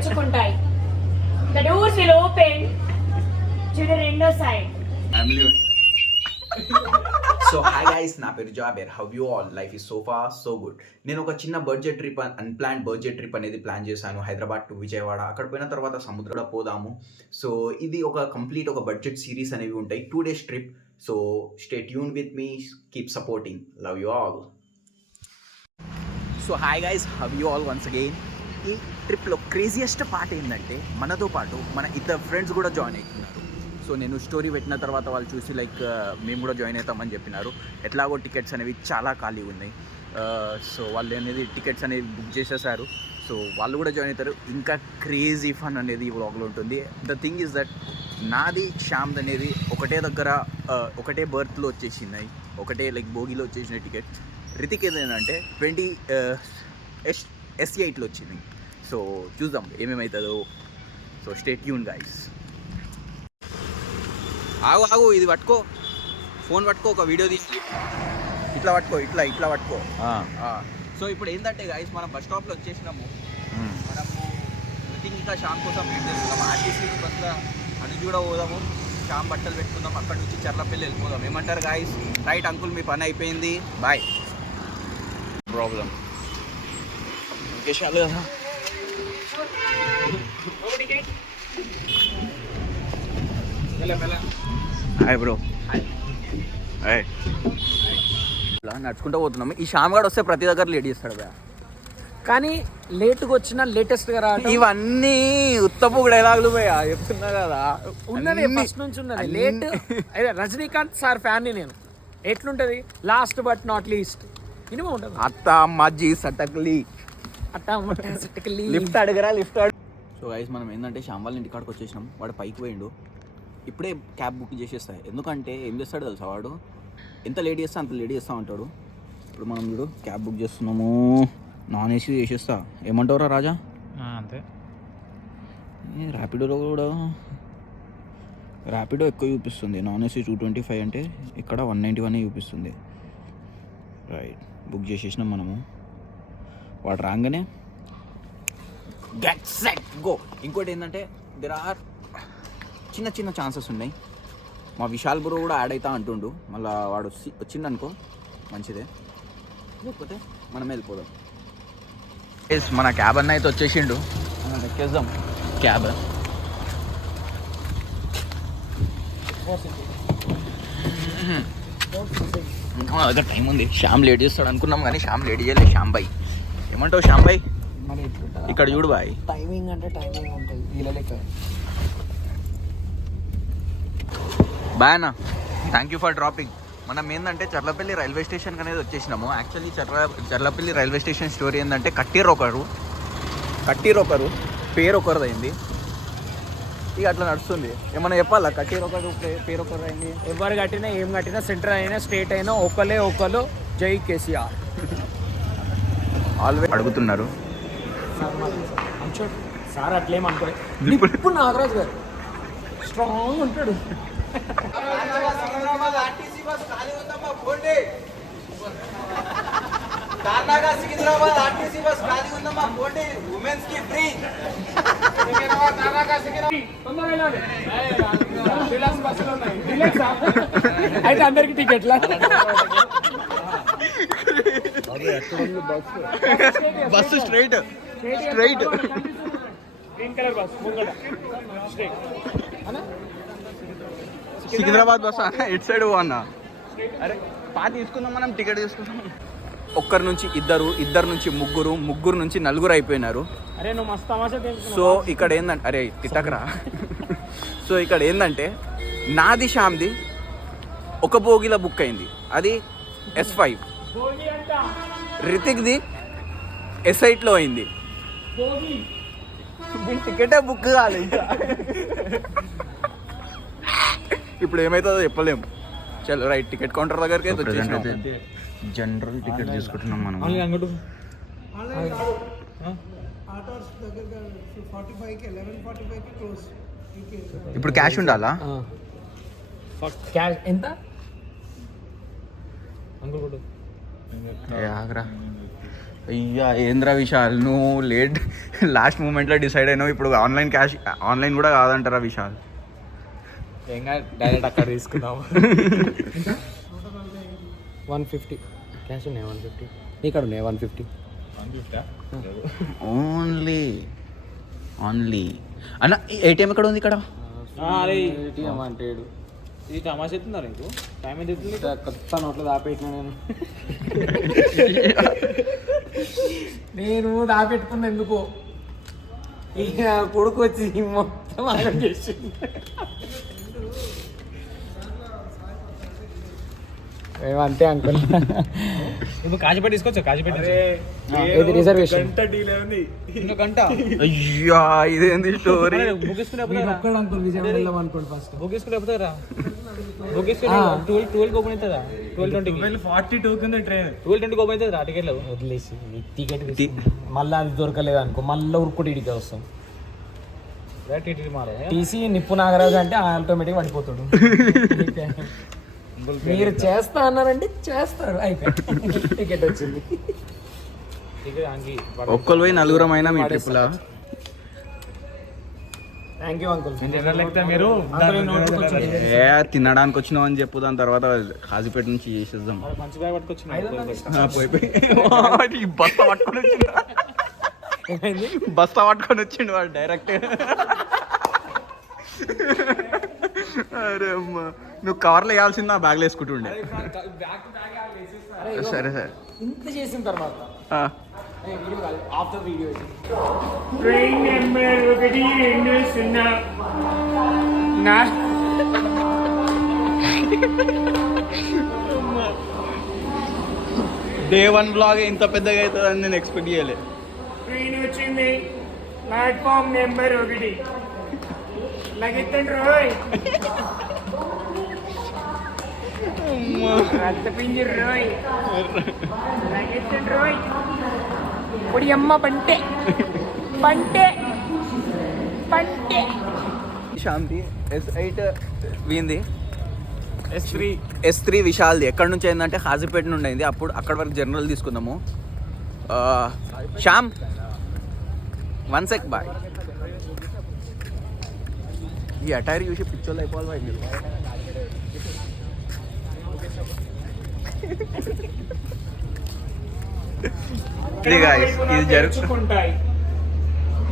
తెరుచుకుంటాయి. The doors will open to the రెండో side. So hi guys, నా పేరు Jaber. How you all? Life is so far so good. నేను ఒక చిన్న budget trip, unplanned budget trip అనేది plan చేశాను, Hyderabad to Vijayawada. అక్కడ పోయిన తర్వాత సముద్రంలో పోదాము. సో ఇది ఒక కంప్లీట్ ఒక బడ్జెట్ సిరీస్ అనేవి ఉంటాయి, 2 days trip. So stay tune with me, keep supporting, love you all. So hi guys, how you all once again. ఈ ట్రిప్లో క్రేజియస్ట్ పార్ట్ ఏంటంటే మనతో పాటు మన ఇద్దరు ఫ్రెండ్స్ కూడా జాయిన్ అవుతున్నారు. సో నేను స్టోరీ పెట్టిన తర్వాత వాళ్ళు చూసి మేము కూడా జాయిన్ అవుతామని చెప్పినారు. ఎట్లాగో టికెట్స్ అనేవి చాలా ఖాళీ ఉన్నాయి. సో వాళ్ళు అనేది టికెట్స్ అనేవి బుక్ చేసేసారు. సో వాళ్ళు కూడా జాయిన్ అవుతారు. ఇంకా క్రేజీ ఫన్ అనేది ఈ వ్లాగ్లో ఉంటుంది. ద థింగ్ ఈజ్ దట్ నాది శ్యామ్ది అనేది ఒకటే దగ్గర ఒకటే బర్త్లో వచ్చేసినాయి, ఒకటే బోగిలో వచ్చేసిన టికెట్. రితిక్ ఏదైందంటే 20 S8లో వచ్చింది. సో చూద్దాం ఏమేమవుతుందో. So stay tune guys. ఆగు ఇది పట్టుకో, ఫోన్ పట్టుకో, ఒక వీడియో తీసి ఇట్లా పట్టుకో, ఇట్లా పట్టుకో. సో ఇప్పుడు ఏంటంటే గైస్, మనం బస్ స్టాప్లో వచ్చేసినాము. మనము రితిక్ ఇంకా శ్యామ్ కోసం వెయిట్ చేస్తున్నాము. ఆర్టీసీ బస్సులో అది కూడా పోదాము, శ్యామ్ బట్టలు పెట్టుకుందాం, అక్కడ నుంచి చర్లపల్లి వెళ్ళిపోదాం. ఏమంటారు గైస్? రైట్ అంకుల్, మీ పని అయిపోయింది, బాయ్. ప్రాబ్లం ఇంకేసాలు కదా. Hi bro. హాయ్. ఇలా నడుచుకుంటూ పోతున్నాము. ఈ శ్యామ్ గాడు వస్తే ప్రతి దగ్గర లేట్ చేస్తాడు కదా, కానీ లేట్గా వచ్చిన లేటెస్ట్గా రా. ఇవన్నీ ఉత్తపు డైలాగులు పోయా చెప్తున్నా కదా. ఉన్నది ఫస్ట్ నుంచి ఉన్నది లేట్. అదే రజనీకాంత్ సార్ ఫ్యాన్ని నేను. ఎట్లుంటుంది? Last but not least minimum ఉంటుంది. అత్త మజ్జి సటక్లీ లిఫ్ట్ అడగరా, లిఫ్ట్ అడుగు. సో గైస్, మనం ఏంటంటే శ్యామ్ వాళ్ళ ఇంటికాడికి వచ్చేసినాం. వాడు పైకి పోయిండు. ఇప్పుడే క్యాబ్ బుక్ చేసేస్తాయి. ఎందుకంటే ఏం చేస్తాడు తెలుసా, వాడు ఎంత లేట్ చేస్తా అంత లేట్ చేస్తా ఉంటాడు. ఇప్పుడు మనం చూడు క్యాబ్ బుక్ చేస్తున్నాము, నాన్ ఏసీ చేసేస్తా. ఏమంటావురా రాజా? అంతే. ర్యాపిడోలో కూడా ర్యాపిడో ఎక్కువ చూపిస్తుంది. నాన్ ఏసీ 225 అంటే ఇక్కడ 191 చూపిస్తుంది. రైట్, బుక్ చేసేసినాం మనము. వాడు రాగానే గెట్ సెట్ గో. ఇంకోటి ఏంటంటే దెర్ ఆర్ చిన్న చిన్న ఛాన్సెస్ ఉన్నాయి. మా విశాల్ బ్రో కూడా యాడ్ అవుతా అంటుండు. మళ్ళీ వాడు వచ్చిందనుకో మంచిదే, లేకపోతే మనం వెళ్ళిపోదాం. మన క్యాబ్ అన్న అయితే వచ్చేసిండు, మనం ఎక్కేద్దాం క్యాబ్. ఇంకా టైం ఉంది. శ్యామ్ లేట్ చేస్తాడు అనుకున్నాం కానీ శ్యామ్ లేట్ చేయలేదు. శ్యామ్ బాయ్, ఏమంటావు శ్యామ్ బాయ్? ఇక్కడ చూడు బాయ్, టైమింగ్ అంటే టైమింగ్ ఉంటుంది వీళ్ళ. బాయ్ అన్న, థ్యాంక్ యూ ఫర్ డ్రాపింగ్. మనం ఏంటంటే చర్లపల్లి రైల్వే స్టేషన్కి అనేది వచ్చేసినాము. Actually Charlapalli railway station story ఏంటంటే కట్టిరు ఒకరు పేరు ఒకరిది అయింది. ఇక అట్లా నడుస్తుంది. ఏమన్నా చెప్పాలా? కట్టిరు ఒకరు పేరు ఒకరు అయింది. ఎవరు కట్టినా ఏం కట్టినా సెంటర్ అయినా స్టేట్ అయినా ఒకరు జై కేసీఆర్ ఆల్వేస్ అడుగుతున్నారు. సార్ అట్లేం అనుకోలేదు. ఇప్పుడు నాగరాజు గారు స్ట్రాంగ్ ఉంటాడు. అయితే అందరికి టికెట్లా? Bus straight green colour bus straight. Secunderabad bus అన్న, ఇటు సైడ్ అన్న. అరే తీసుకుందాం, మనం టికెట్ తీసుకుందాం. ఒక్కరి నుంచి ఇద్దరు నుంచి ముగ్గురు నుంచి నలుగురు అయిపోయినారు. అరే నువ్వు మస్తు తమాషా. సో ఇక్కడ ఏంటంటే, అరే తిట్టకరా. సో ఇక్కడ ఏంటంటే నాది శ్యామ్ది ఒక బోగిలో బుక్ అయింది, అది S5. రితిక్ది S8లో అయింది. టికెటే బుక్ కావాలి ఇంకా. ఇప్పుడు ఏమవుతుందో చెప్పలేము. చలో రైట్, టికెట్ కౌంటర్ దగ్గరికి అయితే వచ్చేసినాం. జనరల్ టికెట్ తీసుకుంటున్నాం మనం. ఇప్పుడు క్యాష్ ఉండాలా? క్యాష్ ఎంత? ఆగరా, అయ్యా ఏంద్రా విశాల్ నువ్వు లాస్ట్ మూమెంట్లో డిసైడ్ అయినావు. ఇప్పుడు ఆన్లైన్ కూడా కాదంటారా విశాల్? ఇంకా డైరెక్ట్ అక్కడ తీసుకుందాము. 150 క్యాష్ ఉన్నాయి. 150 ఇక్కడ ఉన్నాయి. 150 ఓన్లీ అన్న ఏటీఎం ఎక్కడ ఉంది ఇక్కడ? ఏటీఎం అంటే ఇది తమాషా ఎత్తున్నారు నీకు టైం ఎంత ఎత్తుంది? కొత్త నోట్లో దాపెట్టినా నేను దాపెట్టుకున్నా ఎందుకు ఇక కొడుకు వచ్చి మొత్తం ఆగం చేసింది. అంతే అంకుల్. ఇప్పుడు కాజీపేట తీసుకోవచ్చు. కాజీపేట ఇది రిజర్వేషన్. గంట అయ్యా ఇదేంది స్టోరీ? అంకుల్ విజయవాడ వెళ్దాం అనుకోండి. ఫస్ట్ బుక్ చేసుకుని చెప్తారా? బుక్ చేసుకుని 12 ఓపెన్ అవుతుందా? 12:20 42 కింద ట్రైన్ 12:20 ఓపెన్ అవుతుంది. టికెట్లు వదిలేసి టికెట్ మళ్ళీ అది దొరకలేదు అనుకో మళ్ళీ ఉరుక్కు టీడీకి వస్తాం. టీసీ నిప్పు నాగరాజు అంటే ఆటోమేటిక్ పడిపోతాడు. మీరు చేస్తా అన్నారంటే చేస్తారు. అయిపోయి టికెట్ వచ్చింది. ఒక్కరు పోయి నలుగురమైనా మీ ట్రిప్లా? Thank you uncle. మీరు తినడానికి వచ్చినావు అని చెప్పు. దాని తర్వాత కాజీపేట నుంచి చేసేద్దాం. మంచి బ్యాగ్ పట్టుకొచ్చిన పోయి బస్తా పట్టుకొని వచ్చిండు. బస్తా పట్టుకొని వచ్చిండు వాడు డైరెక్ట్. అరే అమ్మా నువ్వు కవర్లో వేయాల్సింది ఆ బ్యాగ్లో వేసుకుంటుండే. సరే సరే ఇంత చేసిన తర్వాత after video train number 120 day 1 blog ఇంత పెద్దగా అవుతుందని నేను ఎక్స్పెక్ట్ చేయలేదు. ట్రైన్ వచ్చింది. ప్లాట్ఫామ్ నెంబర్ 1 లగెత్తండి రోయ్. రక్తపింజరు రోయ్. లగెత్తండి రోయ్. పొడి అమ్మ బంటే బంటే బంటే. శాంతి S8 వీంది. S3 విశాల్ది. ఎక్కడి నుంచి అయిందంటే హాజీపేట నుండి అయింది. అప్పుడు అక్కడ వరకు జనరల్ తీసుకుందాము. Shyam 1 sec boy. ఈ అటైర్ చూసి పిచ్చోళ్ళు అయిపోవాలి బాయ్ మీరు. ఇది జరుగుతుంటాయి.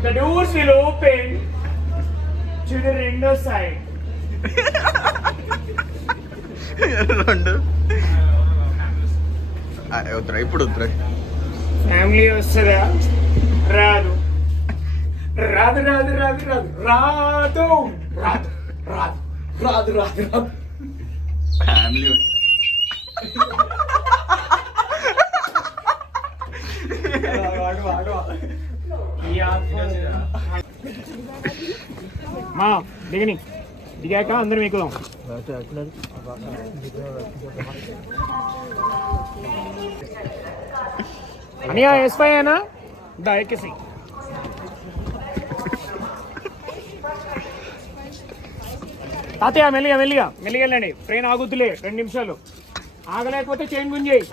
The doors will open to the window side. రెండు వద్దురా ఇప్పుడు వద్దురా. ఫ్యామిలీ వస్తుందా? రాదు రాదు రాదు రాదు రాదు రాదు రాదు రాదు రాదు రాదు రాదు. ఫ్యామిలీ మా దిగని దిగాక అందరం ఎక్కుదాం. అనియా S5 అయినా దా ఎక్కేసి. తాతయ్య మెల్లిగా మెల్లిగా మెల్లిగా వెళ్ళండి. ట్రైన్ ఆగుద్దులే 2 నిమిషాలు. ఆగలేకపోతే చైన్ గుంజేయి.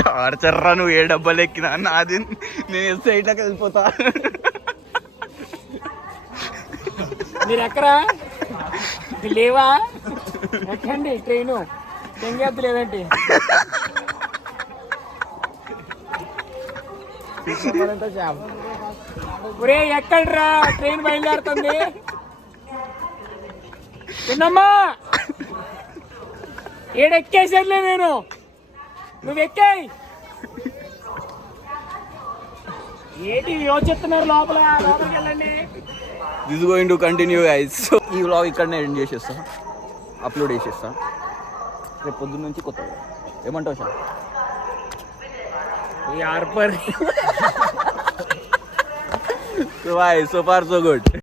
టార్చర్రా నువ్వు. ఏ డబ్బాలు ఎక్కినా నాది నేను S8లోకి వెళ్ళిపోతా. మీరు ఎక్కరా లేవా? ఎక్కండి ట్రైను. తెంగేద్దు లేదంటే ఒరే ఎక్కడ్రా ట్రైన్ బయలుదేరుతుంది. చిన్నమ్మా ఏడెక్కేసానులే నేను. నువ్వు ఎక్కాయి ఏంటి యోచిస్తున్నారు? లోపలికి వెళ్ళండి. This is going to continue guys. So ఈ వ్లాగ్ ఇక్కడనే ఎండ్ చేసేస్తా. అప్లోడ్ చేసేస్తా. రేపు పొద్దున్న నుంచి కొత్త ఏమంటావు సార్? ఈ ఆర్పర్ so bye. So far so good.